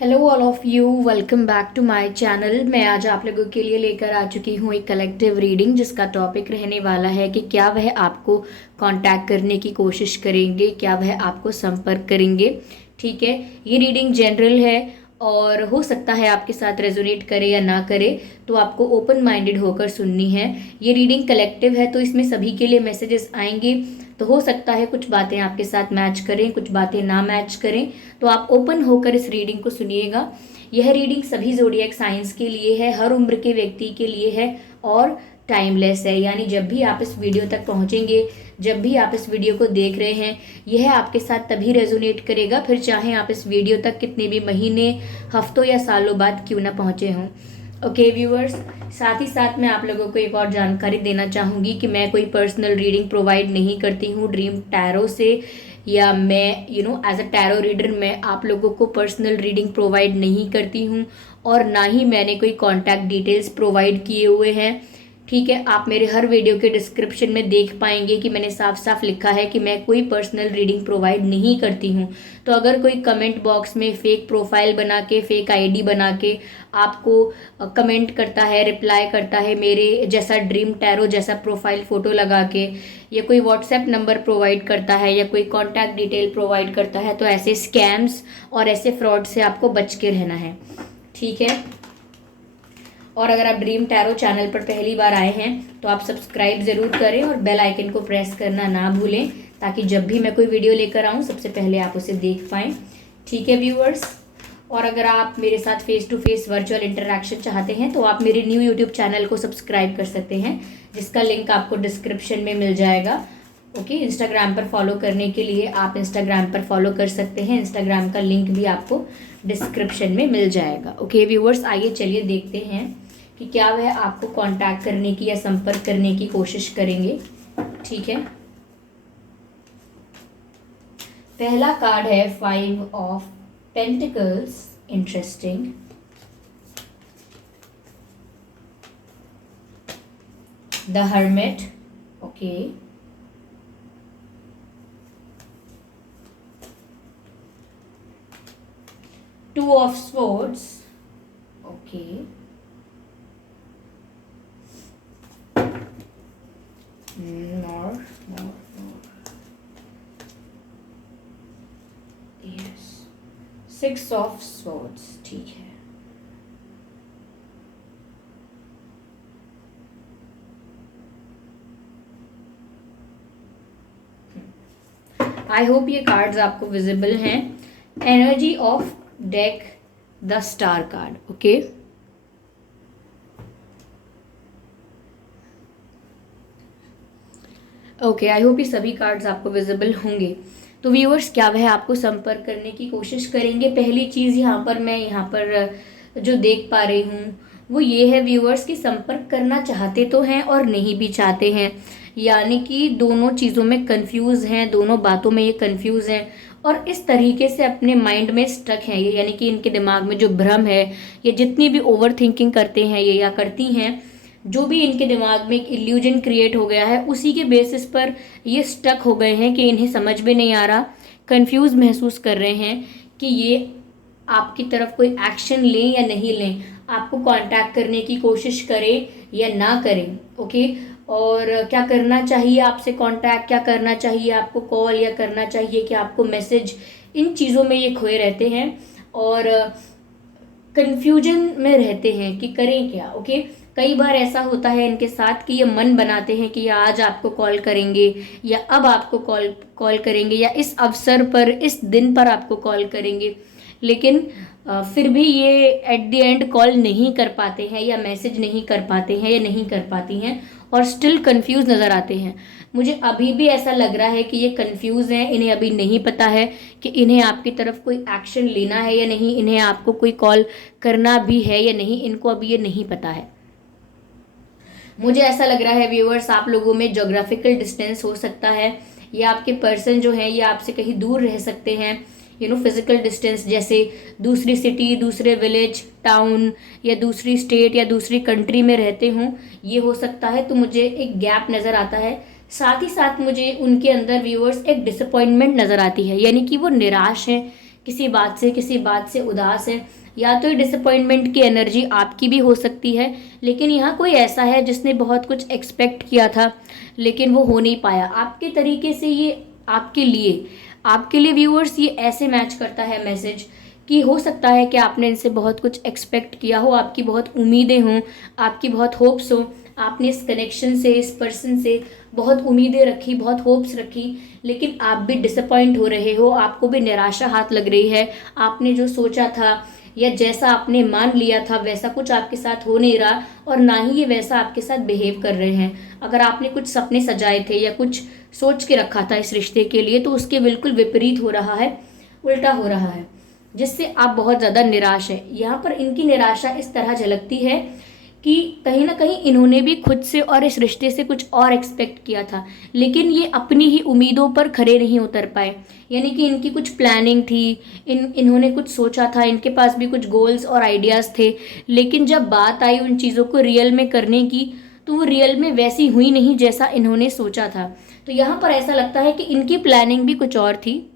Hello all of you, welcome back to my channel. मैं आज आप लोगों के लिए लेकर आ चुकी हूँ एक कलेक्टिव रीडिंग जिसका टॉपिक रहने वाला है कि क्या वह आपको कांटेक्ट करने की कोशिश करेंगे, क्या वह आपको संपर्क करेंगे। ठीक है, ये रीडिंग जनरल है और हो सकता है आपके साथ रेजोनेट करे या ना करे, तो आपको ओपन माइंडेड होकर सुननी है। ये रीडिंग कलेक्टिव है तो इसमें सभी के लिए मैसेजेस आएंगे, तो हो सकता है कुछ बातें आपके साथ मैच करें, कुछ बातें ना मैच करें, तो आप ओपन होकर इस रीडिंग को सुनिएगा। यह रीडिंग सभी ज़ोडिएक साइंस के लिए है, हर उम्र के व्यक्ति के लिए है और टाइमलेस है। यानी जब भी आप इस वीडियो तक पहुंचेंगे, जब भी आप इस वीडियो को देख रहे हैं, यह आपके साथ तभी रेजोनेट करेगा, फिर चाहे आप इस वीडियो तक कितने भी महीने, हफ्तों या सालों बाद क्यों ना पहुंचे हों। ओके व्यूअर्स, साथ ही साथ मैं आप लोगों को एक और जानकारी देना चाहूँगी कि मैं कोई पर्सनल रीडिंग प्रोवाइड नहीं करती हूँ ड्रीम टैरो से, या मैं एज अ टैरो रीडर मैं आप लोगों को पर्सनल रीडिंग प्रोवाइड नहीं करती हूँ, और ना ही मैंने कोई कॉन्टैक्ट डिटेल्स प्रोवाइड किए हुए हैं। ठीक है, आप मेरे हर वीडियो के डिस्क्रिप्शन में देख पाएंगे कि मैंने साफ साफ लिखा है कि मैं कोई पर्सनल रीडिंग प्रोवाइड नहीं करती हूँ। तो अगर कोई कमेंट बॉक्स में फेक प्रोफाइल बना के, फेक आईडी बना के आपको कमेंट करता है, रिप्लाई करता है मेरे जैसा ड्रीम टैरो जैसा प्रोफाइल फ़ोटो लगा के, या कोई व्हाट्सएप नंबर प्रोवाइड करता है या कोई कॉन्टैक्ट डिटेल प्रोवाइड करता है, तो ऐसे स्कैम्स और ऐसे फ्रॉड से आपको बच के रहना है। ठीक है, और अगर आप ड्रीम टैरो चैनल पर पहली बार आए हैं तो आप सब्सक्राइब ज़रूर करें और बेल आइकन को प्रेस करना ना भूलें, ताकि जब भी मैं कोई वीडियो लेकर आऊँ सबसे पहले आप उसे देख पाएँ। ठीक है व्यूअर्स, और अगर आप मेरे साथ face to face virtual interaction चाहते हैं तो आप मेरे न्यू यूट्यूब चैनल को सब्सक्राइब कर सकते हैं, जिसका लिंक आपको डिस्क्रिप्शन में मिल जाएगा। ओके, इंस्टाग्राम पर फॉलो करने के लिए आप इंस्टाग्राम पर फॉलो कर सकते हैं, इंस्टाग्राम का लिंक भी आपको डिस्क्रिप्शन में मिल जाएगा। ओके व्यूअर्स, आइए चलिए देखते हैं कि क्या वह आपको कांटेक्ट करने की या संपर्क करने की कोशिश करेंगे। ठीक है, पहला कार्ड है 5 of pentacles, interesting. The hermit, okay. 2 of swords, okay. more yes, 6 of swords, ठीक है। आई होप ये कार्ड्स आपको विजिबल हैं। Energy of deck, the star card, okay. Okay, I hope ये सभी कार्ड्स आपको विजिबल होंगे। तो व्यूअर्स, क्या वह आपको संपर्क करने की कोशिश करेंगे? पहली चीज़ मैं यहाँ पर जो देख पा रही हूँ वो ये है व्यूअर्स कि संपर्क करना चाहते तो हैं और नहीं भी चाहते हैं, यानी कि दोनों चीज़ों में कंफ्यूज हैं, दोनों बातों में ये कंफ्यूज हैं और इस तरीके से अपने माइंड में स्टक हैं ये, यानी कि इनके दिमाग में जो भ्रम है, ये जितनी भी ओवर थिंकिंग करते हैं ये या करती हैं, जो भी इनके दिमाग में एक इल्यूजन क्रिएट हो गया है, उसी के बेसिस पर ये स्टक हो गए हैं कि इन्हें समझ में नहीं आ रहा, कंफ्यूज महसूस कर रहे हैं कि ये आपकी तरफ कोई एक्शन लें या नहीं लें, आपको कांटेक्ट करने की कोशिश करें या ना करें। ओके, और क्या करना चाहिए आपसे कांटेक्ट, क्या करना चाहिए आपको कॉल, या करना चाहिए कि आपको मैसेज, इन चीज़ों में ये खोए रहते हैं और कंफ्यूजन में रहते हैं कि करें क्या। ओके, कई बार ऐसा होता है इनके साथ कि ये मन बनाते हैं कि आज आपको कॉल करेंगे या अब आपको कॉल करेंगे या इस अवसर पर, इस दिन पर आपको कॉल करेंगे, लेकिन फिर भी ये एट द एंड कॉल नहीं कर पाते हैं या मैसेज नहीं कर पाते हैं या नहीं कर पाती हैं और स्टिल कंफ्यूज नज़र आते हैं। मुझे अभी भी ऐसा लग रहा है कि ये कंफ्यूज हैं, इन्हें अभी नहीं पता है कि इन्हें आपकी तरफ कोई एक्शन लेना है या नहीं, इन्हें आपको कोई कॉल करना भी है या नहीं, इनको अभी ये नहीं पता है। मुझे ऐसा लग रहा है व्यूअर्स, आप लोगों में जोग्राफिकल डिस्टेंस हो सकता है, या आपके पर्सन जो हैं ये आपसे कहीं दूर रह सकते हैं, फिजिकल डिस्टेंस, जैसे दूसरी सिटी, दूसरे विलेज, टाउन या दूसरी स्टेट या दूसरी कंट्री में रहते हों, ये हो सकता है। तो मुझे एक गैप नज़र आता है, साथ ही साथ मुझे उनके अंदर व्यूअर्स एक डिसअपॉइंटमेंट नज़र आती है, यानी कि वो निराश हैं किसी बात से उदास है, या तो ये डिसअपॉइंटमेंट की एनर्जी आपकी भी हो सकती है। लेकिन यहाँ कोई ऐसा है जिसने बहुत कुछ एक्सपेक्ट किया था लेकिन वो हो नहीं पाया आपके तरीके से। ये आपके लिए व्यूअर्स ये ऐसे मैच करता है मैसेज कि हो सकता है कि आपने इनसे बहुत कुछ एक्सपेक्ट किया हो, आपकी बहुत उम्मीदें हों, आपकी बहुत होप्स हो, आपने इस कनेक्शन से, इस पर्सन से बहुत उम्मीदें रखी, बहुत होप्स रखी, लेकिन आप भी डिसअपॉइंट हो रहे हो, आपको भी निराशा हाथ लग रही है। आपने जो सोचा था या जैसा आपने मान लिया था वैसा कुछ आपके साथ हो नहीं रहा, और ना ही ये वैसा आपके साथ बिहेव कर रहे हैं। अगर आपने कुछ सपने सजाए थे या कुछ सोच के रखा था इस रिश्ते के लिए, तो उसके बिल्कुल विपरीत हो रहा है, उल्टा हो रहा है, जिससे आप बहुत ज़्यादा निराश हैं। यहाँ पर इनकी निराशा इस तरह झलकती है कि कहीं ना कहीं इन्होंने भी खुद से और इस रिश्ते से कुछ और एक्सपेक्ट किया था, लेकिन ये अपनी ही उम्मीदों पर खरे नहीं उतर पाए। यानी कि इनकी कुछ प्लानिंग थी, इन्होंने कुछ सोचा था, इनके पास भी कुछ गोल्स और आइडियाज़ थे, लेकिन जब बात आई उन चीज़ों को रियल में करने की, तो वो रियल में वैसी हुई नहीं जैसा इन्होंने सोचा था। तो यहाँ पर ऐसा लगता है कि इनकी प्लानिंग भी कुछ और थी,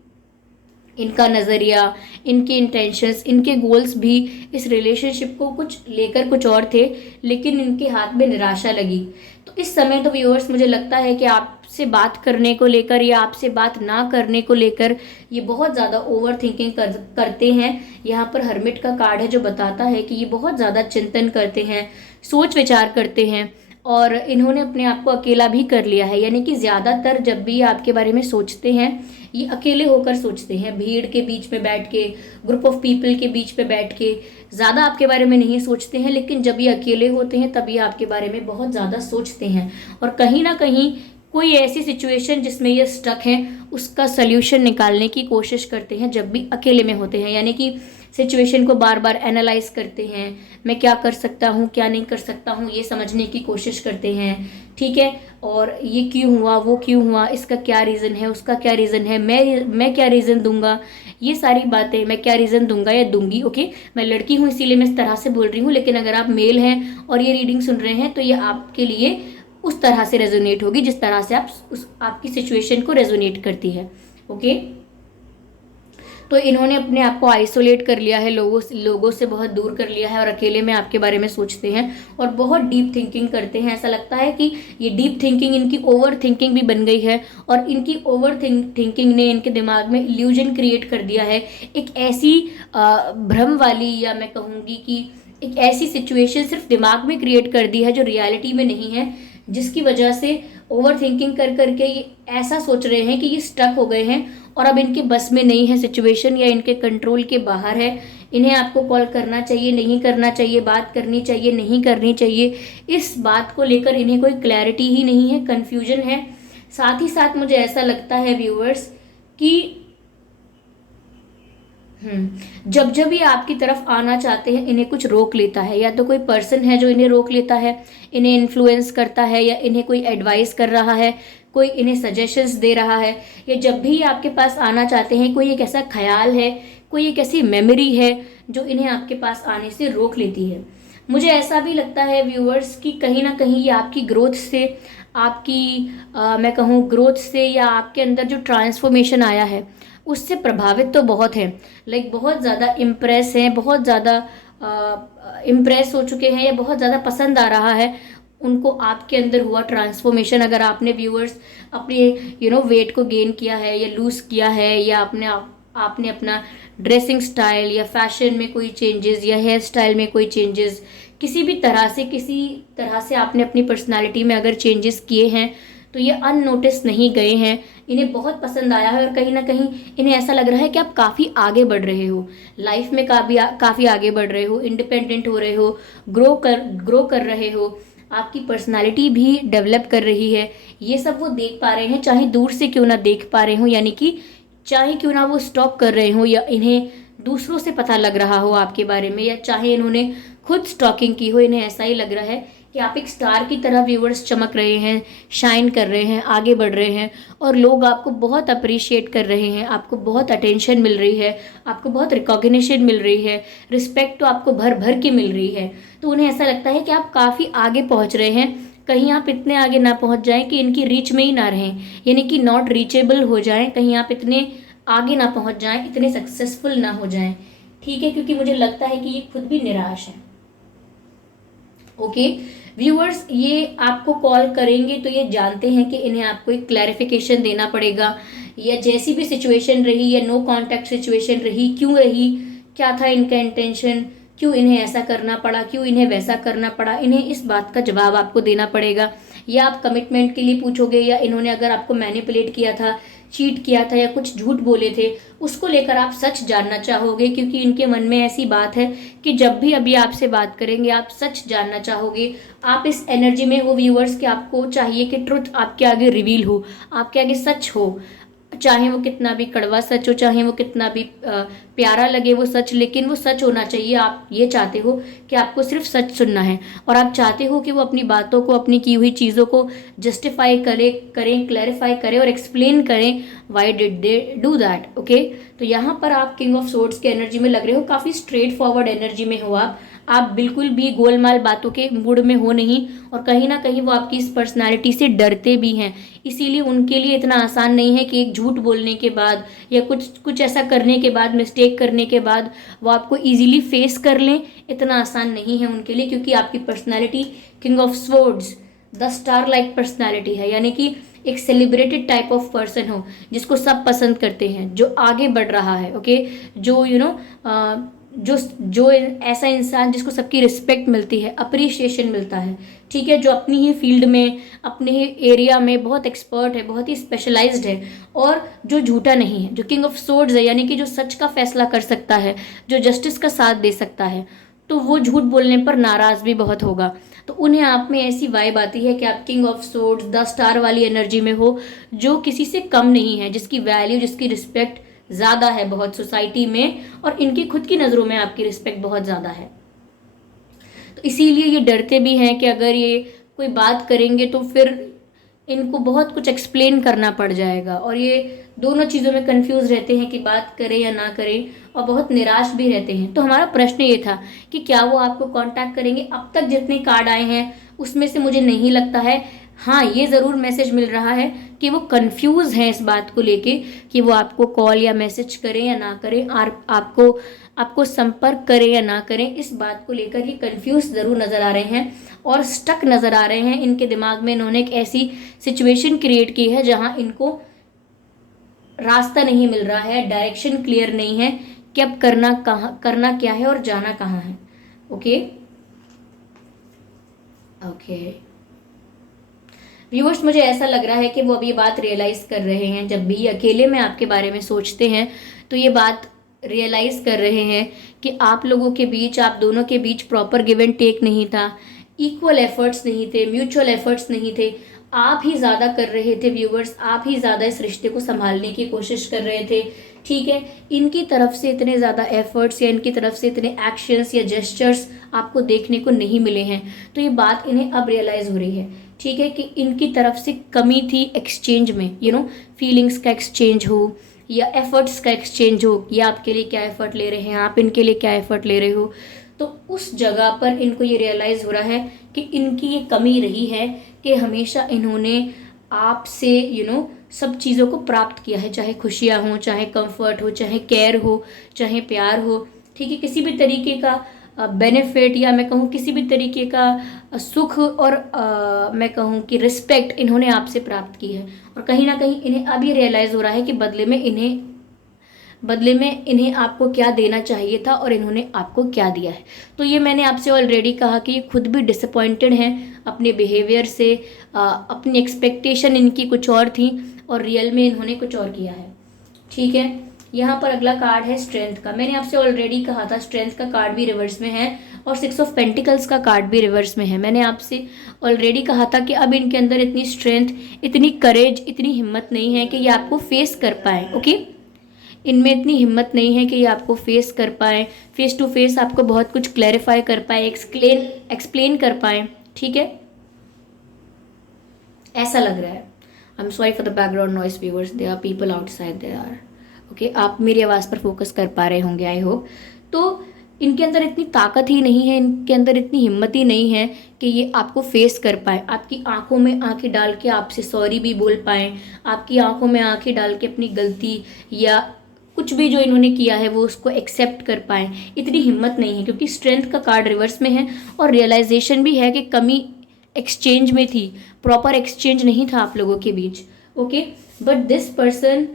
इनका नज़रिया, इनके इंटेंशंस, इनके गोल्स भी इस रिलेशनशिप को कुछ लेकर कुछ और थे, लेकिन इनके हाथ में निराशा लगी। तो इस समय तो व्यूअर्स मुझे लगता है कि आपसे बात करने को लेकर या आपसे बात ना करने को लेकर ये बहुत ज़्यादा ओवर थिंकिंग करते हैं। यहाँ पर हर्मिट का कार्ड है जो बताता है कि ये बहुत ज़्यादा चिंतन करते हैं, सोच विचार करते हैं, और इन्होंने अपने आप को अकेला भी कर लिया है। यानी कि ज़्यादातर जब भी आपके बारे में सोचते हैं ये अकेले होकर सोचते हैं, भीड़ के बीच में बैठ के, ग्रुप ऑफ पीपल के बीच में बैठ के ज़्यादा आपके बारे में नहीं सोचते हैं। लेकिन जब ये अकेले होते हैं तभी आपके बारे में बहुत ज़्यादा सोचते हैं, और कहीं ना कहीं कोई ऐसी सिचुएशन जिसमें ये स्टक हैं उसका सल्यूशन निकालने की कोशिश करते हैं जब भी अकेले में होते हैं। यानी कि सिचुएशन को बार बार एनालाइज करते हैं, मैं क्या कर सकता हूँ, क्या नहीं कर सकता हूँ, ये समझने की कोशिश करते हैं। ठीक है, और ये क्यों हुआ, वो क्यों हुआ, इसका क्या रीज़न है, उसका क्या रीज़न है, मैं क्या रीज़न दूंगा, ये सारी बातें, मैं क्या रीज़न दूंगा या दूंगी। ओके, मैं लड़की हूँ इसीलिए मैं इस तरह से बोल रही हूँ, लेकिन अगर आप मेल हैं और ये रीडिंग सुन रहे हैं तो ये आपके लिए उस तरह से रेजोनेट होगी जिस तरह से आपकी सिचुएशन को रेजोनेट करती है। ओके, तो इन्होंने अपने आप को आइसोलेट कर लिया है, लोगों से बहुत दूर कर लिया है, और अकेले में आपके बारे में सोचते हैं और बहुत डीप थिंकिंग करते हैं। ऐसा लगता है कि ये डीप थिंकिंग इनकी ओवर थिंकिंग भी बन गई है, और इनकी ओवर थिंकिंग ने इनके दिमाग में इल्यूजन क्रिएट कर दिया है, एक ऐसी भ्रम वाली, या मैं कहूँगी कि एक ऐसी सिचुएशन सिर्फ दिमाग में क्रिएट कर दी है जो रियलिटी में नहीं है, जिसकी वजह से ओवर थिंकिंग कर करके ये ऐसा सोच रहे हैं कि ये स्टक हो गए हैं और अब इनके बस में नहीं है सिचुएशन, या इनके कंट्रोल के बाहर है। इन्हें आपको कॉल करना चाहिए, नहीं करना चाहिए, बात करनी चाहिए, नहीं करनी चाहिए, इस बात को लेकर इन्हें कोई क्लैरिटी ही नहीं है, कन्फ्यूजन है। साथ ही साथ मुझे ऐसा लगता है व्यूअर्स कि जब जब ये आपकी तरफ आना चाहते हैं इन्हें कुछ रोक लेता है, या तो कोई पर्सन है जो इन्हें रोक लेता है, इन्हें इन्फ्लुएंस करता है, या इन्हें कोई एडवाइस कर रहा है, कोई इन्हें सजेशंस दे रहा है, या जब भी आपके पास आना चाहते हैं कोई एक ऐसा ख्याल है, कोई एक ऐसी मेमोरी है जो इन्हें आपके पास आने से रोक लेती है। मुझे ऐसा भी लगता है व्यूअर्स कि कहीं ना कहीं ये आपकी ग्रोथ से, आपकी मैं कहूँ ग्रोथ से, या आपके अंदर जो ट्रांसफॉर्मेशन आया है उससे प्रभावित तो बहुत है, लाइक बहुत ज़्यादा इम्प्रेस हैं, बहुत ज़्यादा इम्प्रेस हो चुके हैं, या बहुत ज़्यादा पसंद आ रहा है उनको आपके अंदर हुआ ट्रांसफॉर्मेशन। अगर आपने व्यूअर्स अपने वेट को गेन किया है या लूज़ किया है, या आपने अपना ड्रेसिंग स्टाइल या फैशन में कोई चेंजेस, या हेयर स्टाइल में कोई चेंजेस, किसी तरह से आपने अपनी पर्सनालिटी में अगर चेंजेस किए हैं, तो ये अननोटिस नहीं गए हैं, इन्हें बहुत पसंद आया है, और कहीं ना कहीं इन्हें ऐसा लग रहा है कि आप काफ़ी आगे बढ़ रहे हो लाइफ में, काफ़ी आगे बढ़ रहे हो, इंडिपेंडेंट हो रहे हो, ग्रो कर रहे हो, आपकी पर्सनालिटी भी डेवलप कर रही है। ये सब वो देख पा रहे हैं, चाहे दूर से क्यों ना देख पा रहे हो, यानी कि चाहे क्यों ना वो स्टॉक कर रहे हो, या इन्हें दूसरों से पता लग रहा हो आपके बारे में, या चाहे इन्होंने खुद स्टॉकिंग की हो, इन्हें ऐसा ही लग रहा है कि आप एक स्टार की तरह व्यूअर्स चमक रहे हैं, शाइन कर रहे हैं, आगे बढ़ रहे हैं, और लोग आपको बहुत अप्रिशिएट कर रहे हैं, आपको बहुत अटेंशन मिल रही है, आपको बहुत रिकॉग्निशन मिल रही है, रिस्पेक्ट तो आपको भर भर के मिल रही है। तो उन्हें ऐसा लगता है कि आप काफ़ी आगे पहुंच रहे हैं, कहीं आप इतने आगे ना पहुंच जाएं कि इनकी रीच में ही ना रहें, यानी कि नॉट रीचेबल हो जाएं, कहीं आप इतने आगे ना पहुंच जाएं, इतने सक्सेसफुल ना हो जाएं, ठीक है, क्योंकि मुझे लगता है कि ये खुद भी निराश है। ओके व्यूअर्स, ये आपको कॉल करेंगे तो ये जानते हैं कि इन्हें आपको एक क्लैरिफिकेशन देना पड़ेगा, या जैसी भी सिचुएशन रही या नो कांटेक्ट सिचुएशन रही, क्यों रही, क्या था इनका इंटेंशन, क्यों इन्हें ऐसा करना पड़ा, क्यों इन्हें वैसा करना पड़ा, इन्हें इस बात का जवाब आपको देना पड़ेगा। या आप कमिटमेंट के लिए पूछोगे, या इन्होंने अगर आपको मैनिपुलेट किया था, चीट किया था या कुछ झूठ बोले थे, उसको लेकर आप सच जानना चाहोगे, क्योंकि इनके मन में ऐसी बात है कि जब भी अभी आपसे बात करेंगे आप सच जानना चाहोगे। आप इस एनर्जी में हो व्यूअर्स कि आपको चाहिए कि ट्रुथ आपके आगे रिवील हो, आपके आगे सच हो, चाहे वो कितना भी कड़वा सच हो, चाहे वो कितना भी प्यारा लगे वो सच, लेकिन वो सच होना चाहिए। आप ये चाहते हो कि आपको सिर्फ सच सुनना है, और आप चाहते हो कि वो अपनी बातों को, अपनी की हुई चीज़ों को जस्टिफाई करें, क्लैरिफाई करें और एक्सप्लेन करें why did they do that. Okay, तो यहाँ पर आप किंग ऑफ सोर्ड्स की एनर्जी में लग रहे हो, काफ़ी स्ट्रेट फॉरवर्ड एनर्जी में हो आप बिल्कुल भी गोलमाल बातों के मूड में हो नहीं, और कहीं ना कहीं वो आपकी इस पर्सनालिटी से डरते भी हैं। इसीलिए उनके लिए इतना आसान नहीं है कि एक झूठ बोलने के बाद या कुछ ऐसा करने के बाद, मिस्टेक करने के बाद वो आपको इजीली फेस कर लें, इतना आसान नहीं है उनके लिए, क्योंकि आपकी personality king of swords the star like personality है, यानी कि एक सेलिब्रेटेड टाइप ऑफ पर्सन हो जिसको सब पसंद करते हैं, जो आगे बढ़ रहा है। ओके, जो जो ऐसा इंसान जिसको सबकी रिस्पेक्ट मिलती है, अप्रिशिएशन मिलता है, ठीक है, जो अपनी ही फील्ड में, अपने ही एरिया में बहुत एक्सपर्ट है, बहुत ही स्पेशलाइज्ड है, और जो झूठा नहीं है, जो किंग ऑफ सोर्ड्स है, यानी कि जो सच का फैसला कर सकता है, जो जस्टिस का साथ दे सकता है, तो वो झूठ बोलने पर नाराज भी बहुत होगा। तो उन्हें आप में ऐसी वाइब आती है कि आप king of swords the star वाली एनर्जी में हो, जो किसी से कम नहीं है, जिसकी वैल्यू, जिसकी रिस्पेक्ट ज़्यादा है बहुत सोसाइटी में, और इनकी खुद की नज़रों में आपकी रिस्पेक्ट बहुत ज़्यादा है। तो इसीलिए ये डरते भी हैं कि अगर ये कोई बात करेंगे तो फिर इनको बहुत कुछ एक्सप्लेन करना पड़ जाएगा, और ये दोनों चीज़ों में कंफ्यूज रहते हैं कि बात करें या ना करें, और बहुत निराश भी रहते हैं। तो हमारा प्रश्न ये था कि क्या वो आपको कांटेक्ट करेंगे। अब तक जितने कार्ड आए हैं उसमें से मुझे नहीं लगता है, हाँ ये ज़रूर मैसेज मिल रहा है कि वो कंफ्यूज हैं इस बात को लेके कि वो आपको कॉल या मैसेज करें या ना करें, आपको संपर्क करें या ना करें, इस बात को लेकर ये कंफ्यूज ज़रूर नज़र आ रहे हैं और स्टक नज़र आ रहे हैं। इनके दिमाग में इन्होंने एक ऐसी सिचुएशन क्रिएट की है जहां इनको रास्ता नहीं मिल रहा है, डायरेक्शन क्लियर नहीं है कि अब करना क्या है और जाना कहाँ है। ओके ओके व्यूअर्स, मुझे ऐसा लग रहा है कि वो अभी ये बात रियलाइज़ कर रहे हैं। जब भी अकेले में आपके बारे में सोचते हैं तो ये बात रियलाइज़ कर रहे हैं कि आप लोगों के बीच, आप दोनों के बीच प्रॉपर गिव एंड टेक नहीं था, इक्वल एफर्ट्स नहीं थे, म्यूचुअल एफर्ट्स नहीं थे। आप ही ज़्यादा कर रहे थे व्यूअर्स, आप ही ज़्यादा इस रिश्ते को संभालने की कोशिश कर रहे थे, ठीक है। इनकी तरफ से इतने ज़्यादा एफर्ट्स या इनकी तरफ से इतने एक्शंस या जेस्चर्स आपको देखने को नहीं मिले हैं। तो ये बात इन्हें अब रियलाइज़ हो रही है, ठीक है, कि इनकी तरफ से कमी थी एक्सचेंज में, फीलिंग्स का एक्सचेंज हो या एफर्ट्स का एक्सचेंज हो, या आपके लिए क्या एफर्ट ले रहे हैं, आप इनके लिए क्या एफर्ट ले रहे हो। तो उस जगह पर इनको ये रियलाइज़ हो रहा है कि इनकी ये कमी रही है कि हमेशा इन्होंने आपसे सब चीज़ों को प्राप्त किया है, चाहे खुशियाँ हों, चाहे कंफर्ट हो, चाहे केयर हो, चाहे प्यार हो, ठीक है, किसी भी तरीके का बेनिफिट, या मैं कहूँ किसी भी तरीके का सुख, और मैं कहूँ कि रिस्पेक्ट इन्होंने आपसे प्राप्त की है। और कहीं ना कहीं इन्हें अब ये रियलाइज़ हो रहा है कि बदले में इन्हें आपको क्या देना चाहिए था और इन्होंने आपको क्या दिया है। तो ये मैंने आपसे ऑलरेडी कहा कि ये खुद भी डिसअपॉइंटेड हैं अपने बिहेवियर से, अपनी एक्सपेक्टेशन इनकी कुछ और थी और रियल में इन्होंने कुछ और किया है, ठीक है। यहाँ पर अगला कार्ड है स्ट्रेंथ का। मैंने आपसे ऑलरेडी कहा था स्ट्रेंथ का कार्ड भी रिवर्स में है और 6 ऑफ पेंटिकल्स का कार्ड भी रिवर्स में है। मैंने आपसे ऑलरेडी कहा था कि अब इनके अंदर इतनी स्ट्रेंथ, इतनी करेज, इतनी हिम्मत नहीं है कि ये आपको फेस कर पाए। ओके, इनमें इतनी हिम्मत नहीं है कि ये आपको फेस कर पाए, फेस टू फेस आपको बहुत कुछ क्लैरिफाई कर पाए, एक्सप्लेन कर पाए, ठीक है, ऐसा लग रहा है। I am sorry for the background noise viewers, they are people outside, they are okay. आप मेरी आवाज़ पर फोकस कर पा रहे होंगे आई होप। तो इनके अंदर इतनी ताकत ही नहीं है, इनके अंदर इतनी हिम्मत ही नहीं है कि ये आपको फेस कर पाए, आपकी आंखों में आंखें डाल के आपसे सॉरी भी बोल पाए, आपकी आंखों में आंखें डाल के अपनी गलती या कुछ भी जो इन्होंने किया है वो उसको एक्सेप्ट कर पाए, इतनी हिम्मत नहीं है, क्योंकि स्ट्रेंथ का कार्ड रिवर्स में है और रियलाइजेशन भी है कि कमी एक्सचेंज में थी, प्रॉपर एक्सचेंज नहीं था आप लोगों के बीच। Okay, but this person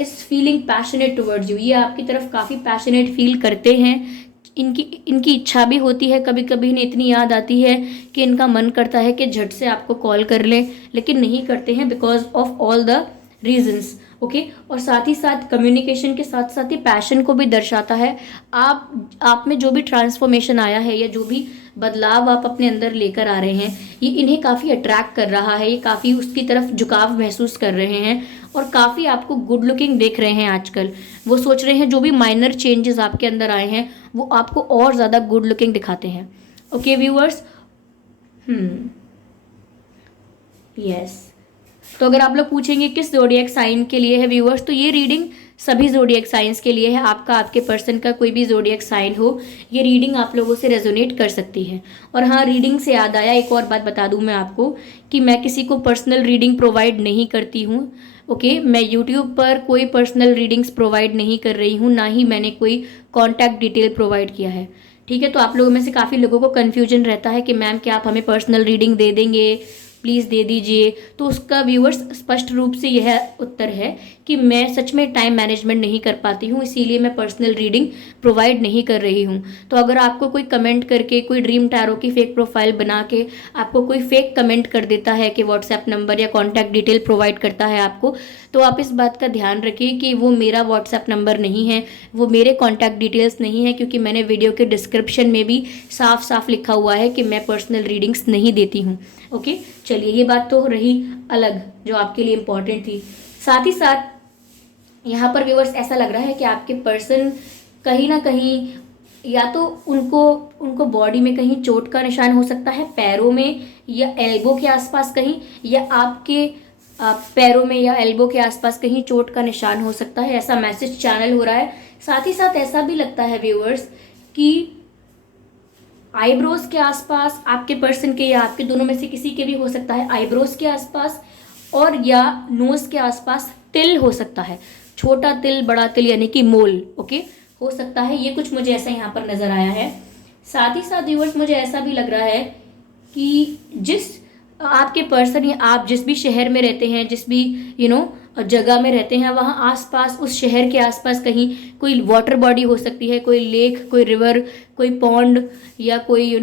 is feeling passionate towards you, ये आपकी तरफ काफ़ी पैशनेट फील करते हैं, इनकी इनकी इच्छा भी होती है, कभी कभी इन्हें इतनी याद आती है कि इनका मन करता है कि झट से आपको कॉल कर लें, लेकिन नहीं करते हैं because of all the reasons. Okay, और साथ ही साथ कम्युनिकेशन के साथ साथ ही पैशन को भी दर्शाता है। आप में जो भी ट्रांसफॉर्मेशन आया है या जो भी बदलाव आप अपने अंदर लेकर आ रहे हैं, ये इन्हें काफ़ी अट्रैक्ट कर रहा है, ये काफ़ी उसकी तरफ झुकाव महसूस कर रहे हैं और काफ़ी आपको गुड लुकिंग देख रहे हैं आजकल। वो सोच रहे हैं जो भी माइनर चेंजेस आपके अंदर आए हैं वो आपको और ज़्यादा गुड लुकिंग दिखाते हैं। ओके व्यूअर्स, यस, तो अगर आप लोग पूछेंगे किस ज़ोडिएक साइन के लिए है व्यूअर्स, तो ये रीडिंग सभी ज़ोडिएक साइंस के लिए है। आपका, आपके पर्सन का कोई भी ज़ोडिएक साइन हो, ये रीडिंग आप लोगों से रेजोनेट कर सकती है। और हाँ, रीडिंग से याद आया, एक और बात बता दूं मैं आपको कि मैं किसी को पर्सनल रीडिंग प्रोवाइड नहीं करती हूँ। ओके, मैं यूट्यूब पर कोई पर्सनल रीडिंग्स प्रोवाइड नहीं कर रही हूँ, ना ही मैंने कोई कॉन्टैक्ट डिटेल प्रोवाइड किया है। ठीक है, तो आप लोगों में से काफ़ी लोगों को कन्फ्यूजन रहता है कि मैम क्या आप हमें पर्सनल रीडिंग दे देंगे, प्लीज़ दे दीजिए। तो उसका व्यूअर्स स्पष्ट रूप से यह उत्तर है कि मैं सच में टाइम मैनेजमेंट नहीं कर पाती हूँ, इसीलिए मैं पर्सनल रीडिंग प्रोवाइड नहीं कर रही हूँ। तो अगर आपको कोई कमेंट करके, कोई ड्रीम टैरो की फेक प्रोफाइल बना के आपको कोई फेक कमेंट कर देता है कि व्हाट्सएप नंबर या कॉन्टैक्ट डिटेल प्रोवाइड करता है आपको, तो आप इस बात का ध्यान रखिए कि वो मेरा व्हाट्सएप नंबर नहीं है, वो मेरे कॉन्टैक्ट डिटेल्स नहीं है, क्योंकि मैंने वीडियो के डिस्क्रिप्शन में भी साफ साफ लिखा हुआ है कि मैं पर्सनल रीडिंग्स नहीं देती हूँ। ओके, चलिए, ये बात तो रही अलग जो आपके लिए इम्पॉर्टेंट थी। साथ ही साथ यहाँ पर व्यूअर्स ऐसा लग रहा है कि आपके पर्सन कहीं ना कहीं या तो उनको बॉडी में कहीं चोट का निशान हो सकता है, पैरों में या एल्बो के आसपास कहीं, या आपके पैरों में या एल्बो के आसपास कहीं चोट का निशान हो सकता है, ऐसा मैसेज चैनल हो रहा है। साथ ही साथ ऐसा भी लगता है व्यूअर्स कि आईब्रोज के आसपास आपके पर्सन के या आपके दोनों में से किसी के भी हो सकता है, आईब्रोज के आसपास और या नोज के आसपास तिल हो सकता है, छोटा तिल, बड़ा तिल, यानी कि मोल। ओके, हो सकता है, ये कुछ मुझे ऐसा यहाँ पर नजर आया है। साथ ही साथ व्यूअर्स मुझे ऐसा भी लग रहा है कि जिस आपके पर्सन या आप जिस भी शहर में रहते हैं, जिस भी जगह में रहते हैं, वहाँ आसपास, उस शहर के आसपास कहीं कोई वाटर बॉडी हो सकती है, कोई लेक, कोई रिवर, कोई पॉन्ड, या कोई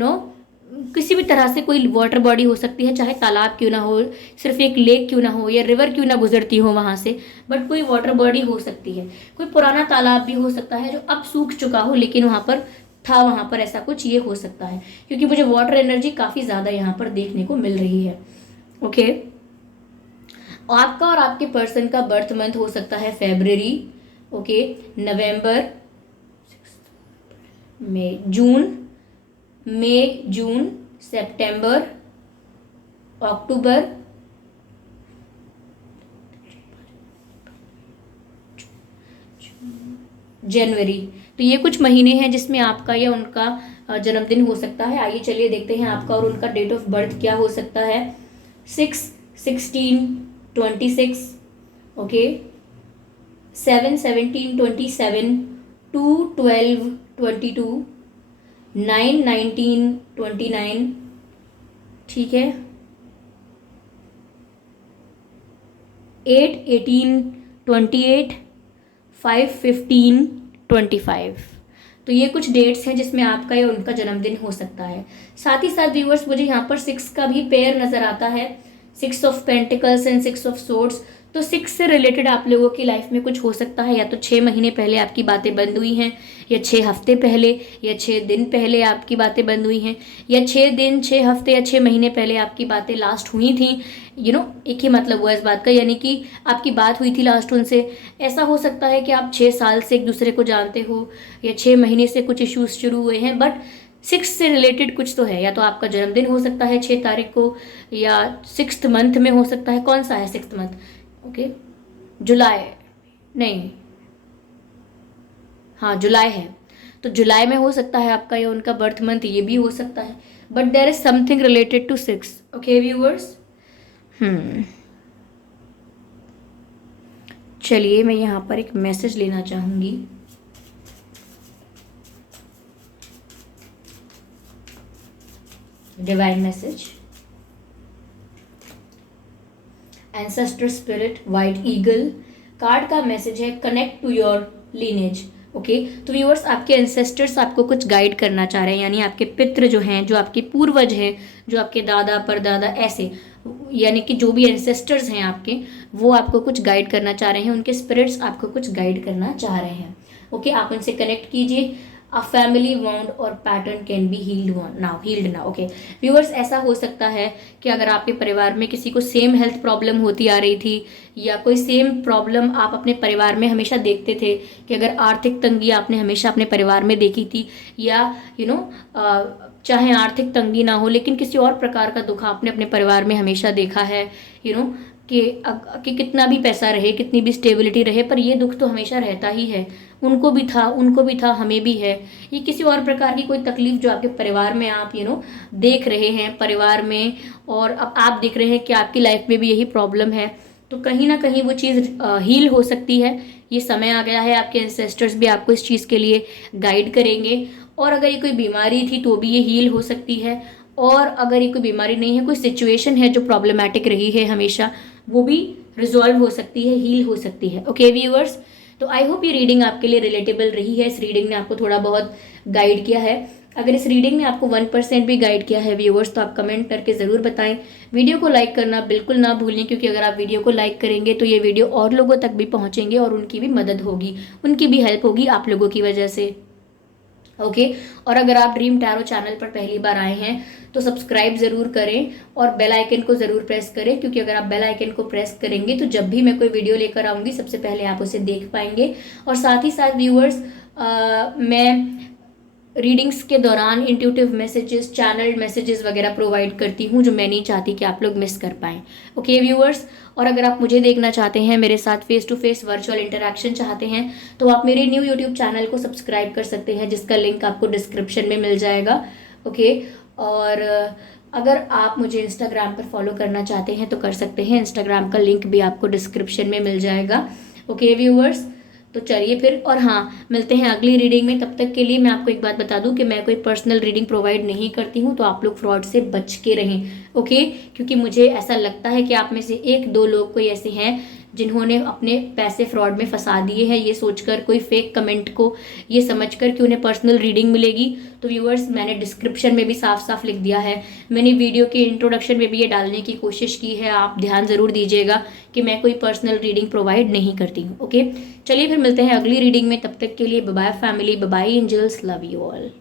किसी भी तरह से कोई वाटर बॉडी हो सकती है, चाहे तालाब क्यों ना हो, सिर्फ एक लेक क्यों ना हो, या रिवर क्यों ना गुजरती हो वहाँ से, बट कोई वाटर बॉडी हो सकती है। कोई पुराना तालाब भी हो सकता है जो अब सूख चुका हो, लेकिन वहाँ पर था, वहाँ पर ऐसा कुछ ये हो सकता है, क्योंकि मुझे वाटर एनर्जी काफ़ी ज़्यादा यहाँ पर देखने को मिल रही है। ओके, आपका और आपके पर्सन का बर्थ मंथ हो सकता है फरवरी, ओके, नवंबर, मई, जून, सितंबर, अक्टूबर, जनवरी। तो ये कुछ महीने हैं जिसमें आपका या उनका जन्मदिन हो सकता है। आइए चलिए देखते हैं आपका और उनका डेट ऑफ बर्थ क्या हो सकता है। 6/16/26, ओके, 7/17/27, 2/12/22, 9/19/29, ठीक है, 8/18/28, 5/15/25। तो ये कुछ डेट्स हैं जिसमें आपका या उनका जन्मदिन हो सकता है। साथ ही साथ व्यूअर्स मुझे यहाँ पर 6 का भी पेयर नजर आता है, 6 of pentacles and 6 of swords. तो 6 से रिलेटेड आप लोगों की लाइफ में कुछ हो सकता है, या तो 6 महीने पहले आपकी बातें बंद हुई हैं, या 6 हफ्ते पहले, या 6 दिन पहले आपकी बातें बंद हुई हैं, या 6 दिन, 6 हफ्ते या 6 महीने पहले आपकी बातें लास्ट हुई थी। एक ही मतलब हुआ इस बात का, यानी कि आपकी बात हुई थी लास्ट उनसे। ऐसा हो सकता है कि आप 6 साल से एक दूसरे को जानते हो, या 6 महीने से कुछ इश्यूज शुरू हुए हैं, बट 6 से रिलेटेड कुछ तो है। या तो आपका जन्मदिन हो सकता है 6 तारीख को, या 6th मंथ में हो सकता है। कौन सा है 6th मंथ? ओके, जुलाई, नहीं, हाँ जुलाई है। तो जुलाई में हो सकता है आपका या उनका बर्थ मंथ, ये भी हो सकता है, but there is something related to 6। Okay viewers, चलिए मैं यहाँ पर एक मैसेज लेना चाहूँगी। Divine message, ancestor spirit, white eagle card का मैसेज है, connect to your lineage. Okay, तो व्यूअर्स आपके एंसेस्टर्स आपको कुछ गाइड करना चाह रहे हैं, यानी आपके पितृ जो हैं, जो आपके पूर्वज हैं, जो आपके दादा परदादा ऐसे, यानी कि जो भी एंसेस्टर्स हैं आपके, वो आपको कुछ गाइड करना चाह रहे हैं, उनके स्पिरिट्स आपको कुछ गाइड करना चाह रहे हैं। ओके, आप उनसे कनेक्ट कीजिए। अ फैमिली वाउंड और pattern can be healed now. Okay viewers, ऐसा हो सकता है कि अगर आपके परिवार में किसी को सेम हेल्थ प्रॉब्लम होती आ रही थी, या कोई सेम प्रॉब्लम आप अपने परिवार में हमेशा देखते थे, कि अगर आर्थिक तंगी आपने हमेशा अपने परिवार में देखी थी, या चाहे आर्थिक तंगी ना हो लेकिन किसी और प्रकार का दुख आपने अपने परिवार में हमेशा देखा है, कि कितना भी पैसा रहे, कितनी भी स्टेबिलिटी रहे, पर ये दुख तो हमेशा रहता ही है। उनको भी था, हमें भी है। ये किसी और प्रकार की कोई तकलीफ जो आपके परिवार में आप देख रहे हैं परिवार में, और अब आप देख रहे हैं कि आपकी लाइफ में भी यही प्रॉब्लम है, तो कहीं ना कहीं वो चीज़ हील हो सकती है। ये समय आ गया है, आपके एंसेस्टर्स भी आपको इस चीज़ के लिए गाइड करेंगे। और अगर ये कोई बीमारी थी तो भी ये हील हो सकती है, और अगर ये कोई बीमारी नहीं है, कोई सिचुएशन है जो प्रॉब्लमेटिक रही है हमेशा, वो भी रिजॉल्व हो सकती है, हील हो सकती है। ओके व्यूअर्स, तो आई होप ये रीडिंग आपके लिए रिलेटेबल रही है, इस रीडिंग ने आपको थोड़ा बहुत गाइड किया है। अगर इस रीडिंग ने आपको 1% भी गाइड किया है व्यूअर्स, तो आप कमेंट करके ज़रूर बताएं। वीडियो को लाइक करना बिल्कुल ना भूलें, क्योंकि अगर आप वीडियो को लाइक करेंगे तो ये वीडियो और लोगों तक भी पहुंचेंगे और उनकी भी मदद होगी, उनकी भी हेल्प होगी आप लोगों की वजह से। ओके, और अगर आप ड्रीम टैरो चैनल पर पहली बार आए हैं तो सब्सक्राइब ज़रूर करें और बेल आइकन को ज़रूर प्रेस करें, क्योंकि अगर आप बेल आइकन को प्रेस करेंगे तो जब भी मैं कोई वीडियो लेकर आऊँगी सबसे पहले आप उसे देख पाएंगे। और साथ ही साथ व्यूअर्स, मैं रीडिंग्स के दौरान इंट्यूटिव मैसेजेस, चैनल मैसेजेस वगैरह प्रोवाइड करती हूँ, जो मैं नहीं चाहती कि आप लोग मिस कर पाएँ। ओके व्यूअर्स, और अगर आप मुझे देखना चाहते हैं, मेरे साथ face to face virtual interaction चाहते हैं, तो आप मेरे न्यू यूट्यूब चैनल को सब्सक्राइब कर सकते हैं, जिसका लिंक आपको डिस्क्रिप्शन में मिल जाएगा। ओके, और अगर आप मुझे इंस्टाग्राम पर फॉलो करना चाहते हैं तो कर सकते हैं, इंस्टाग्राम का लिंक भी आपको डिस्क्रिप्शन में मिल जाएगा। ओके व्यूअर्स, तो चलिए फिर, और हाँ, मिलते हैं अगली रीडिंग में। तब तक के लिए मैं आपको एक बात बता दूं कि मैं कोई पर्सनल रीडिंग प्रोवाइड नहीं करती हूं, तो आप लोग फ्रॉड से बच के रहें। ओके, क्योंकि मुझे ऐसा लगता है कि आप में से 1-2 लोग कोई ऐसे हैं जिन्होंने अपने पैसे फ्रॉड में फंसा दिए हैं, ये सोचकर, कोई फेक कमेंट को ये समझकर कि उन्हें पर्सनल रीडिंग मिलेगी। तो व्यूअर्स, मैंने डिस्क्रिप्शन में भी साफ साफ लिख दिया है, मैंने वीडियो के इंट्रोडक्शन में भी ये डालने की कोशिश की है, आप ध्यान ज़रूर दीजिएगा कि मैं कोई पर्सनल रीडिंग प्रोवाइड नहीं करती हूँ। ओके, चलिए फिर मिलते हैं अगली रीडिंग में, तब तक के लिए bye bye family, bye bye angels, love you all.